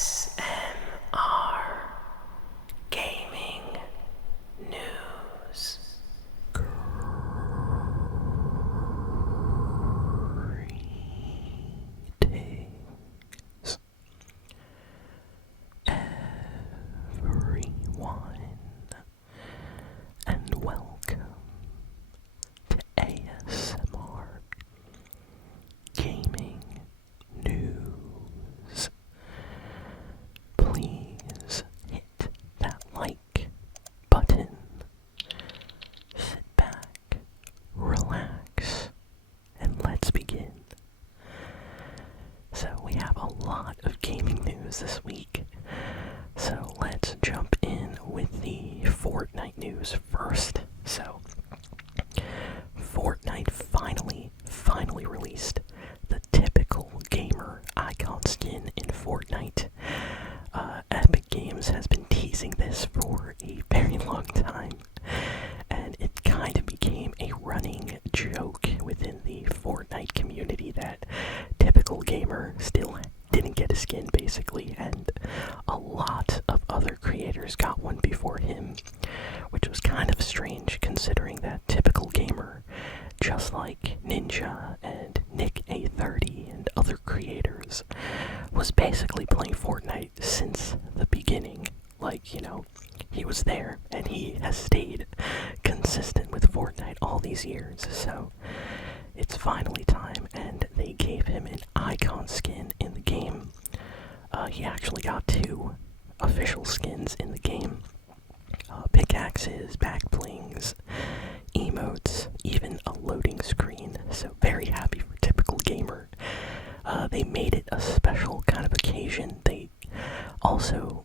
ASMR Gaming News. Greetings, everyone, and welcome to ASMR Gaming News. Please hit that like button, sit back, relax, and let's begin. So we have a lot of gaming news this week, so let's jump in with the Fortnite news first. So Fortnite finally released the typical gamer icon skin in Fortnite. Epic Games has been teasing this for a very long time, and it kind of became a running joke within the Fortnite community that typical gamer still didn't get a skin basically, and a lot of other creators got one before him, which was kind of strange considering that typical gamer, just like Ninja and Nick A30 and other creators, was basically playing Fortnite since the beginning. Like, he was there and he has stayed consistent with Fortnite all these years, so it's finally time, and they gave him an icon skin in the game. He actually got 2 official skins in the game. Pickaxes, back blings, emotes, even a loading screen, so very happy for typical gamer. They made it a special kind of occasion. They also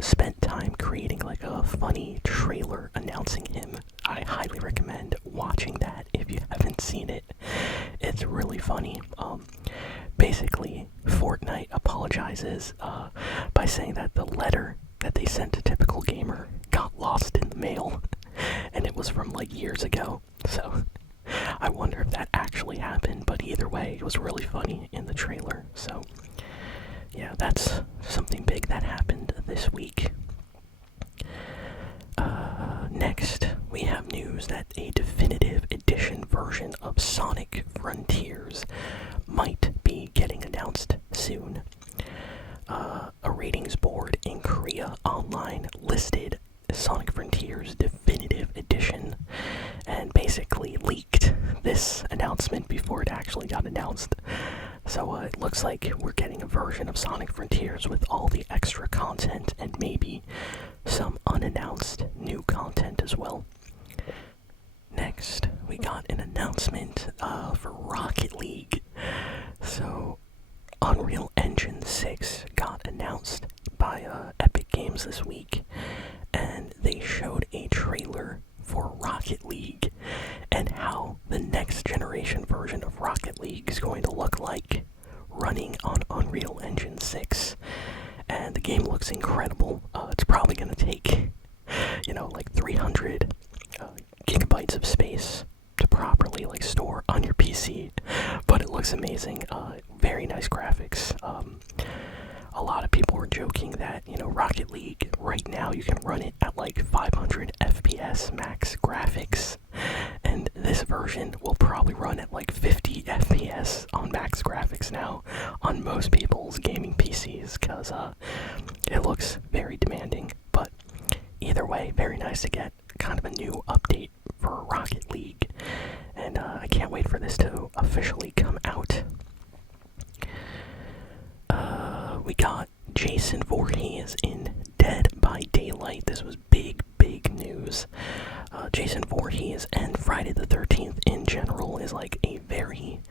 spent time creating like a funny trailer announcing him. I highly recommend watching that if you haven't seen it. It's really funny. Basically, Fortnite apologizes by saying that the letter that they sent to typical gamer got lost in the mail, and it was from like years ago. So I wonder if that actually happened, but either way, it was really funny in the trailer. So yeah, that's something big that happened this week. Next, we have news that a definitive edition version of Sonic Frontiers might be getting announced soon. A ratings board in Korea online listed Sonic Frontiers Definitive Edition and basically leaked this announcement before it actually got announced. So it looks like we're getting a version of Sonic Frontiers with all the extra content and maybe some unannounced new content as well. Next, we got an announcement for Rocket League. So Unreal Engine 6 got announced by Epic Games this week, and they showed a trailer for Rocket League and how the next generation version of Rocket League is going to look like running on Unreal Engine 6. And the game looks incredible. It's probably going to take, like 300 gigabytes of space to properly like store on your PC, but it looks amazing. Very nice graphics. A lot of people were joking that, Rocket League, right now you can run it at like 500 FPS max graphics, and this version will probably run at like 50 FPS on max graphics now on most people's gaming PCs, because it looks very demanding. But either way, very nice to get kind of a new update for Rocket League, and I can't wait for this to officially come out. We got Jason Voorhees in Dead by Daylight. This was big news. Jason Voorhees and Friday the 13th in general is like a very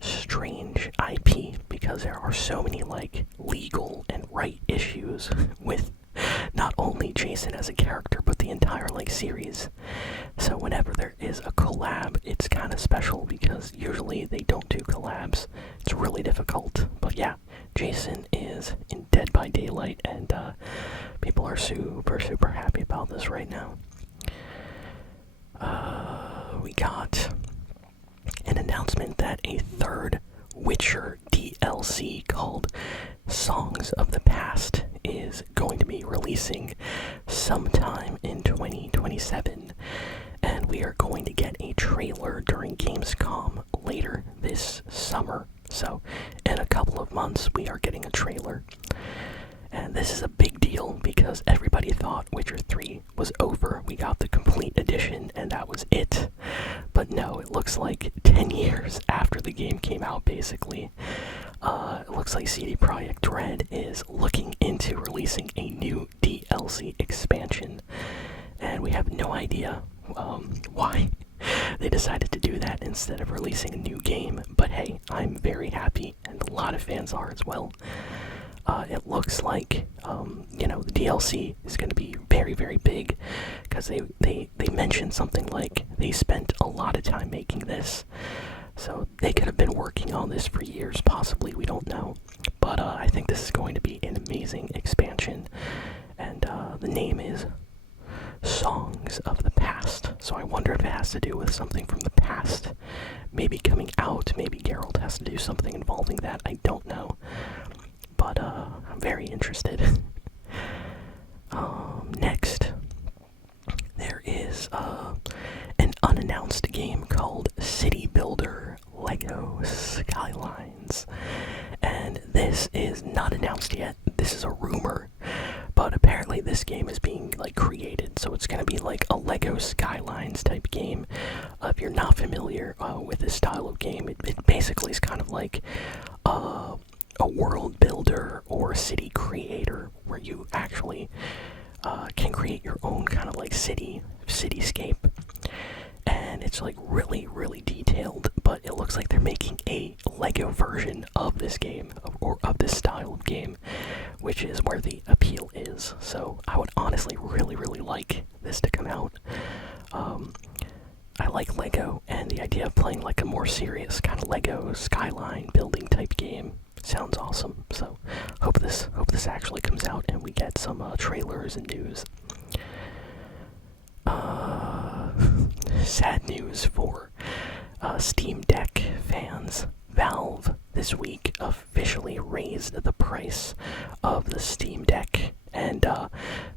strange IP because there are so many like legal and right issues with not only Jason as a character but the entire like series. So whenever there is a collab, it's kind of special because usually they don't do collabs. It's really difficult. But yeah, Jason is in Dead by Daylight, and people are super happy about this right now. We got an announcement that a third Witcher DLC called Songs of the Past is going to be releasing sometime in 2027, and we are going to get a trailer during Gamescom later this summer. So, in a couple of months, we are getting a trailer. And this is a big deal because everybody thought Witcher 3 was over. We got the complete edition and that was it. But no, it looks like 10 years after the game came out, basically. It looks like CD Projekt Red is looking into releasing a new DLC expansion. And we have no idea why they decided to do that instead of releasing a new game. But hey, I'm very happy, and a lot of fans are as well. It looks like, the DLC is going to be very, very big, because they mentioned something like they spent a lot of time making this. So they could have been working on this for years, possibly, we don't know. But I think this is going to be an amazing expansion, and the name is Songs of the Past. So I wonder if it has to do with something from the past, maybe coming out, maybe Geralt has to do something involving that, I don't know. But I'm very interested. Next, there is an unannounced game called City Builder Lego Skylines. And this is not announced yet. This is a rumor. But apparently this game is being created, so it's going to be like a Lego Skylines type game. If you're not familiar with this style of game, it basically is kind of like a world builder or a city creator, where you actually can create your own kind of cityscape. And it's really, really detailed, but it looks like they're making a Lego version of this game, or of this style of game, which is where the appeal is. So I would honestly really, really like this to come out. I like Lego, and the idea of playing a more serious kind of Lego skyline building type game sounds awesome. So hope this actually comes out and we get some trailers and news. Sad news for Steam Deck fans. Valve this week officially raised the price of the Steam Deck, and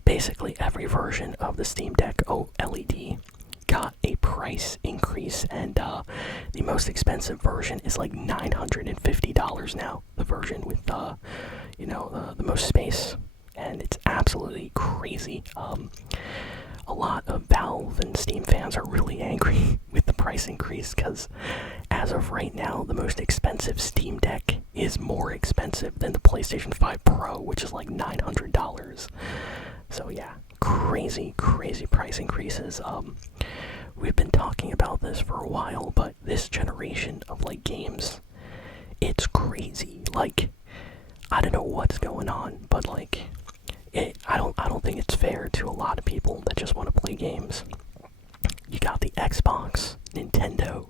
basically every version of the Steam Deck OLED got a price increase, and the most expensive version is $950 now. The version with the most space, and it's absolutely crazy. A lot of Valve and Steam fans are really angry with the price increase, because as of right now, the most expensive Steam Deck is more expensive than the PlayStation 5 Pro, which is $900. So yeah, crazy price increases. We've been talking about this for a while, but this generation of games, it's crazy. I don't know what's going on, but I don't think it's fair to a lot of people that just want to play games. You got the Xbox, Nintendo,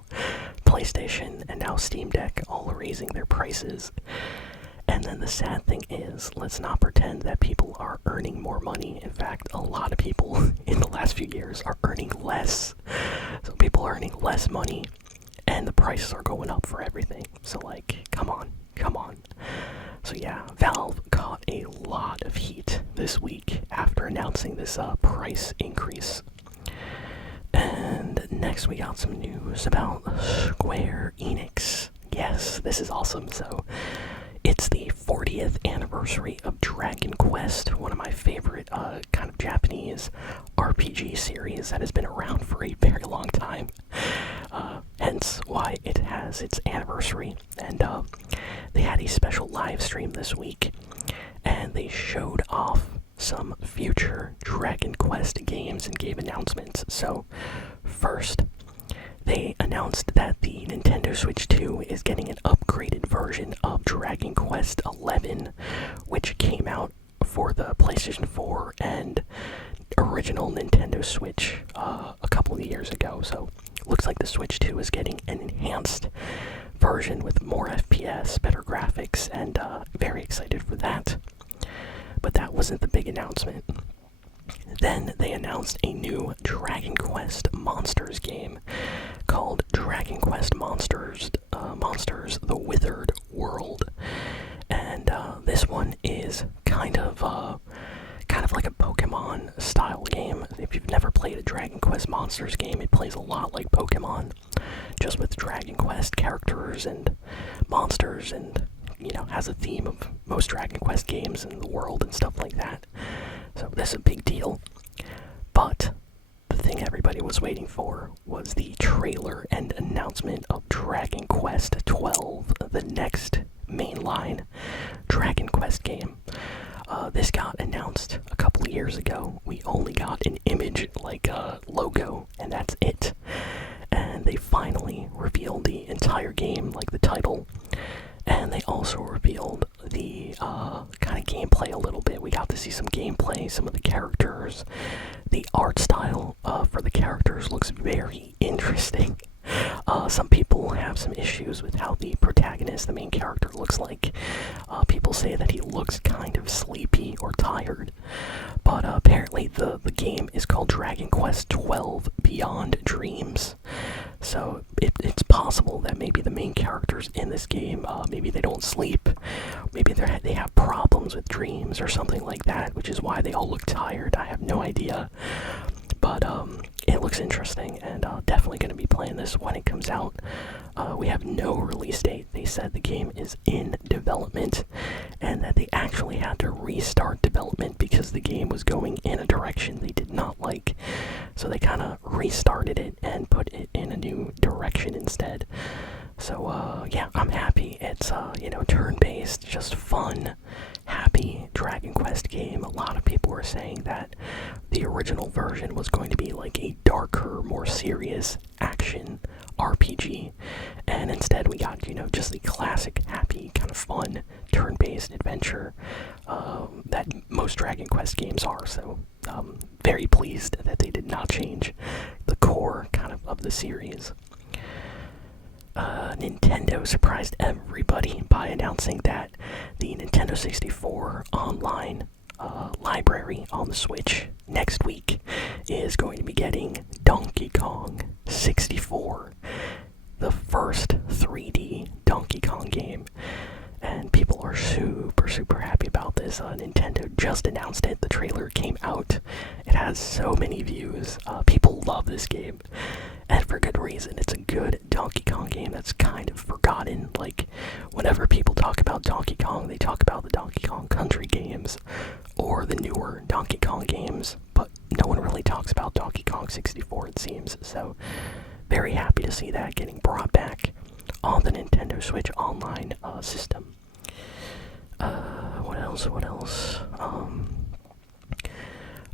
PlayStation, and now Steam Deck all raising their prices. And then the sad thing is, let's not pretend that people are earning more money. In fact, a lot of people in the last few years are earning less. So people are earning less money, and the prices are going up for everything. So come on. So yeah, Valve caught a lot of heat this week after announcing this price increase. And next we got some news about Square Enix. Yes, this is awesome. So it's the 40th anniversary of Dragon Quest, one of my favorite kind of Japanese RPG series that has been around for a very long time. Hence why it has its anniversary. And they had a special live stream this week, and they showed off some future Dragon Quest games and gave announcements. So first, they announced that the Nintendo Switch 2 is getting an upgraded version of Dragon Quest XI, which came out for the PlayStation 4 and original Nintendo Switch a couple of years ago. So looks like the Switch 2 is getting an enhanced version with more FPS, better graphics, and very excited for that. But that wasn't the big announcement. Then they announced a new Dragon Quest Monsters game called Dragon Quest Monsters The Withered World. And this one is kind of like a Pokemon style game. If you've never played a Dragon Quest Monsters game, it plays a lot like Pokemon, just with Dragon Quest characters and monsters, and has a theme of most Dragon Quest games in the world and stuff like that. So this is a big deal. But the thing everybody was waiting for was the trailer and announcement of Dragon Quest 12, the next mainline Dragon Quest game. This got announced a couple of years ago. We only got an image, like a logo, and that's it. And they finally revealed the entire game, like the title. And they also revealed the kind of gameplay a little bit. We got to see some gameplay, some of the characters. The art style for the characters looks very interesting. Some people have some issues with how the protagonist, the main character, looks like. People say that he looks kind of sleepy or tired. But apparently the game is called Dragon Quest 12 Beyond Dreams. So it's possible that maybe the main characters in this game, maybe they don't sleep. Maybe they have problems with dreams or something like that, which is why they all look tired. I have no idea. But it looks interesting, and definitely going to be playing this when it comes out. We have no release date. They said the game is in development, and that they actually had to restart development because the game was going in a direction they did not like. So they kind of restarted it and put it in a new direction instead. So yeah, I'm happy. It's turn-based, just fun, happy Dragon Quest game. A lot of people were saying that the original version was going to be like a darker, more serious action RPG, and instead we got just the classic, happy, kind of fun turn-based adventure that most Dragon Quest games are. So very pleased that they did not change the core kind of the series. Nintendo surprised everybody by announcing that the Nintendo 64 online library on the Switch next week is going to be getting Donkey Kong 64, the first 3D Donkey Kong game. And people are super happy about this. Nintendo just announced it. The trailer came out. It has so many views. People love this game, and for good reason. It's a good Donkey Kong game that's kind of forgotten. Like, whenever people talk about Donkey Kong, they talk about the Donkey Kong Country games or the newer Donkey Kong games, but no one really talks about Donkey Kong 64, it seems. So very happy to see that getting brought back on the Nintendo Switch Online system. What else?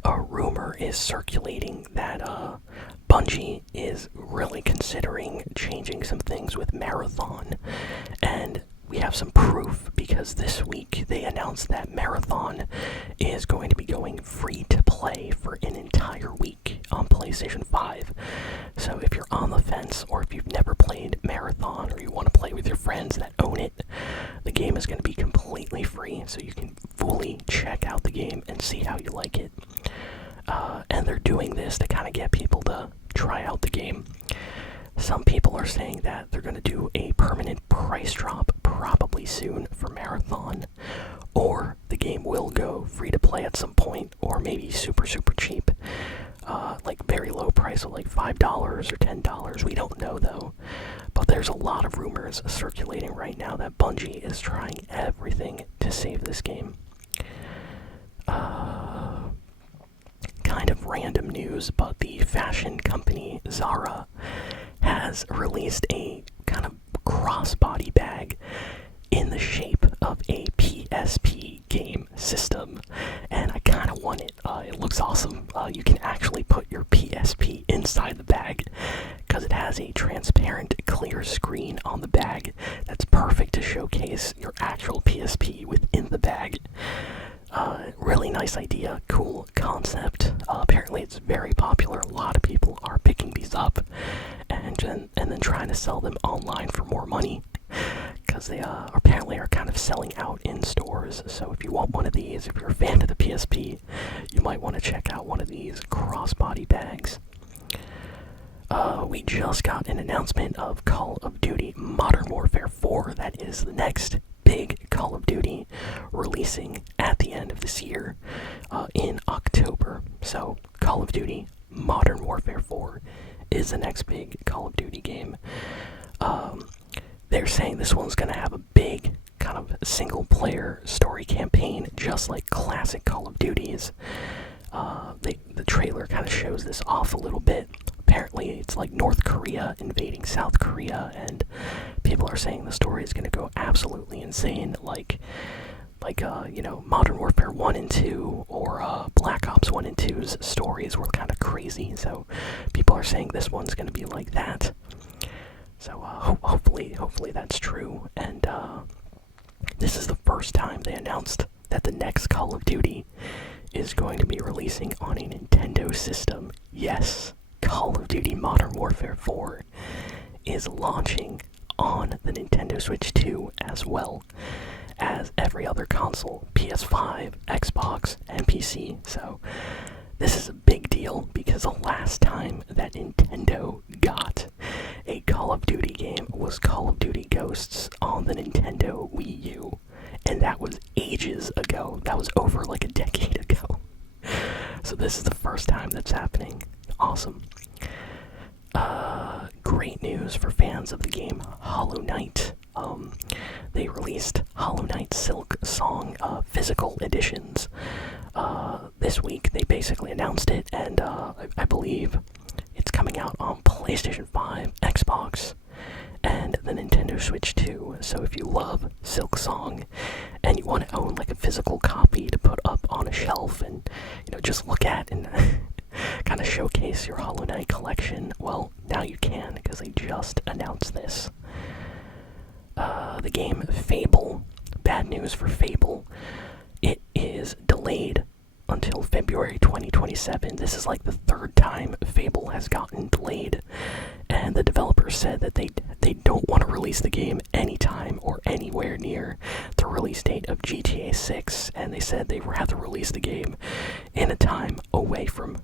A rumor is circulating that Bungie is really considering changing some things with Marathon, and we have some proof because this week they announced that Marathon is going to be going free to play for an entire week on PlayStation 5. So if you're on the fence, or if you've never played Marathon, or you want to play with your friends that own it, the game is going to be completely free, so you can fully check out the game and see how you like it. And they're doing this to kind of get people to try out the game. Some people are saying that they're going to do a permanent price drop probably soon for Marathon, or the game will go free to play at some point, or maybe super cheap, like very low price of like $5 or $10. We don't know though, but there's a lot of rumors circulating right now that Bungie is trying everything to save this game. Kind of random news, but the fashion company Zara has released a kind of crossbody bag in the shape of a PSP game system, and I kind of want it. It looks awesome. You can actually put your PSP inside the bag because it has a transparent clear screen on the bag that's perfect to showcase your actual PSP within the bag. Really nice idea, cool concept. Apparently it's very popular. A lot of people are picking these up and then trying to sell them online for more money, because they apparently are kind of selling out in stores. So if you want one of these, if you're a fan of the PSP, you might want to check out one of these crossbody bags. We just got an announcement of Call of Duty Modern Warfare 4. That is the next big Call of Duty releasing at this year in October. So Call of Duty Modern Warfare 4 is the next big Call of Duty game. They're saying this one's going to have a big kind of single-player story campaign, just like classic Call of Duties. The trailer kind of shows this off a little bit. Apparently, it's like North Korea invading South Korea, and people are saying the story is going to go absolutely insane, like Modern Warfare 1 and 2 or Black Ops 1 and 2's stories were kind of crazy. So people are saying this one's going to be like that. So hopefully that's true. And this is the first time they announced that the next Call of Duty is going to be releasing on a Nintendo system. Yes, Call of Duty Modern Warfare 4 is launching on the Nintendo Switch 2 as well as every other console, PS5, Xbox, and PC. So this is a big deal because the last time that Nintendo got a Call of Duty game was Call of Duty Ghosts on the Nintendo Wii U. And that was ages ago. That was over like a decade ago. So this is the first time that's happening. Awesome. Great news for fans of the game Hollow Knight. They released Hollow Knight Silk Song physical editions. This week they basically announced it, and I believe it's coming out on PlayStation 5, Xbox, and the Nintendo Switch 2. So if you love Silk Song and you want to own like a physical copy to put up on a shelf and just look at and kind of showcase your Hollow Knight collection, well, now you can because they just announced this. The game Fable, bad news for Fable, it is delayed until February 2027. This is like the third time Fable has gotten delayed, and the developers said that they don't want to release the game anytime or anywhere near the release date of GTA 6, and they said they'd rather release the game in a time away from,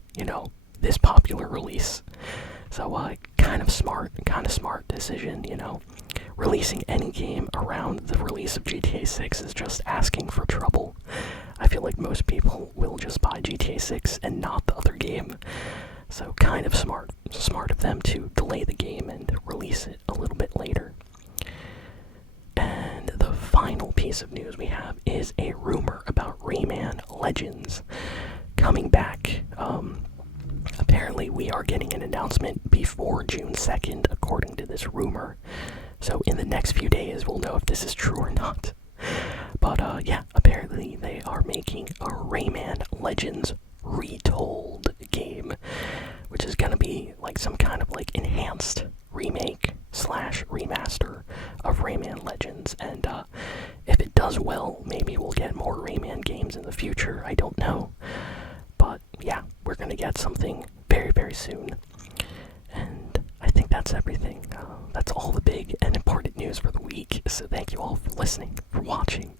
this popular release. So, kind of smart decision, Releasing any game around the release of GTA 6 is just asking for trouble. I feel like most people will just buy GTA 6 and not the other game. So kind of smart of them to delay the game and release it a little bit later. And the final piece of news we have is a rumor about Rayman Legends coming back. Apparently we are getting an announcement before June 2nd, according to this rumor. So in the next few days, we'll know if this is true or not. But yeah, apparently they are making a Rayman Legends Retold game, which is gonna be like some kind of like enhanced remake / remaster of Rayman Legends. And if it does well, maybe we'll get more Rayman games in the future. I don't know. But yeah, we're gonna get something very, very soon. And I think that's everything. That's all the big and important news for the week. So thank you all for listening, for watching,